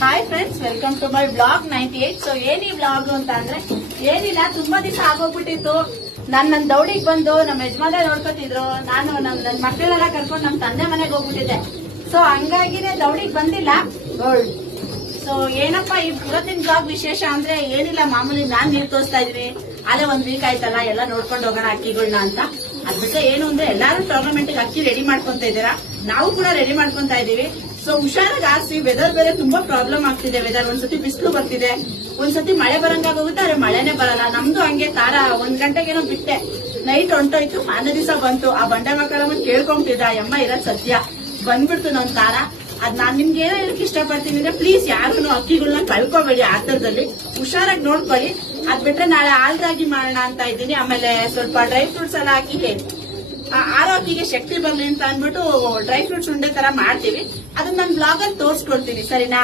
Hi friends, welcome to my blog 98. So any blog ಅಂತ ಅಂದ್ರೆ ಏನಿಲ್ಲ, ತುಂಬಾ ದಿವಸ ಆಗೋಗ್ಬಿಟ್ಟಿತ್ತು. ನನ್ನ ದೌಡಿಗೆ ಬಂದು ನಮ್ಮ ಯಜಮಾನ ನೋಡ್ಕೊತಿದ್ರು. ನಾನು ನನ್ನ ಮಕ್ಕಳೆಲ್ಲ ಕರ್ಕೊಂಡು ನಮ್ಮ ತಂದೆ ಮನೆಗೆ ಹೋಗ್ಬಿಟ್ಟಿದ್ದೆ. ಸೊ ಹಂಗಾಗಿನೇ ದೌಡಿಗೆ ಬಂದಿಲ್ಲ. ಸೊ ಏನಪ್ಪಾ ಇವತ್ತಿನ ಬ್ಲಾಗ್ ವಿಶೇಷ ಅಂದ್ರೆ ಏನಿಲ್ಲ, ಮಾಮೂಲಿ ನಾನ್ ನೀರ್ ತೋರಿಸ್ತಾ ಇದೀನಿ. ಅಲ್ಲೇ ಒಂದ್ ವೀಕ್ ಆಯ್ತಲ್ಲ, ಎಲ್ಲ ನೋಡ್ಕೊಂಡು ಹೋಗೋಣ ಅಕ್ಕಿಗಳನ್ನ ಅಂತ. ಅದ್ ಬಿಟ್ಟರೆ ಏನು ಅಂದ್ರೆ ಎಲ್ಲಾರು ಟೂರ್ನಮೆಂಟ್ ಅಕ್ಕಿ ರೆಡಿ ಮಾಡ್ಕೊಂತ ಇದ್ದೀರಾ, ನಾವು ಕೂಡ ರೆಡಿ ಮಾಡ್ಕೊಂತ ಇದೀವಿ. ಸೊ ಹುಷಾರಾಗಿ ಆರಿಸಿ. ವೆದರ್ ಬೇರೆ ತುಂಬಾ ಪ್ರಾಬ್ಲಮ್ ಆಗ್ತಿದೆ. ವೆದರ್ ಒಂದ್ಸತಿ ಬಿಸಿಲು ಬರ್ತಿದೆ, ಒಂದ್ಸತಿ ಮಳೆ ಬರಂಗಾಗಿ ಹೋಗುತ್ತೆ, ಆದ್ರೆ ಮಳೆನೇ ಬರಲ್ಲ. ನಮ್ದು ಹಂಗೆ ತಾರ 1 ಗಂಟೆಗೇನೋ ಬಿಟ್ಟೆ, ನೈಟ್ ಹೊಂಟೋಯ್ತು. ಮಾರನೇ ದಿವಸ ಬಂತು. ಆ ಬಂಡೆ ಮಕ್ಕಳಮ್ಮ ಕೇಳ್ಕೊಂತಿದ್ದ, ಅಮ್ಮ ಇರೋದ್ ಸತ್ಯ ಬಂದ್ಬಿಡ್ತು ನನ್ ತಾರ. ಅದ್ ನಾನ್ ನಿಮ್ಗೆ ಏನೋ ಹೇಳಕ್ ಇಷ್ಟಪಡ್ತೀನಿ ಅಂದ್ರೆ, ಪ್ಲೀಸ್ ಯಾರು ಅಕ್ಕಿಗಳನ್ನ ಕಳ್ಕೊಬೇಡಿ. ಆತರದಲ್ಲಿ ಹುಷಾರಾಗಿ ನೋಡ್ಕೊಳ್ಳಿ. ಅದ್ ಬಿಟ್ರೆ ನಾಳೆ ಹಾಲ್ರಾಗಿ ಮಾಡೋಣ ಅಂತ ಇದ್ದೀನಿ. ಆಮೇಲೆ ಸ್ವಲ್ಪ ಡ್ರೈ ಫ್ರೂಟ್ಸ್ ಎಲ್ಲ ಹಾಕಿ ಆರೋಗ್ಯಕ್ಕೆ ಶಕ್ತಿ ಬರ್ಲಿ ಅಂತ ಅಂದ್ಬಿಟ್ಟು ಡ್ರೈ ಫ್ರೂಟ್ಸ್ ಉಂಡೆ ತರ ಮಾಡ್ತೀವಿ. ಅದನ್ನ ನಾನು ಬ್ಲಾಗ್ ಅಲ್ಲಿ ತೋರಿಸ್ಕೊಡ್ತೀನಿ, ಸರಿನಾ?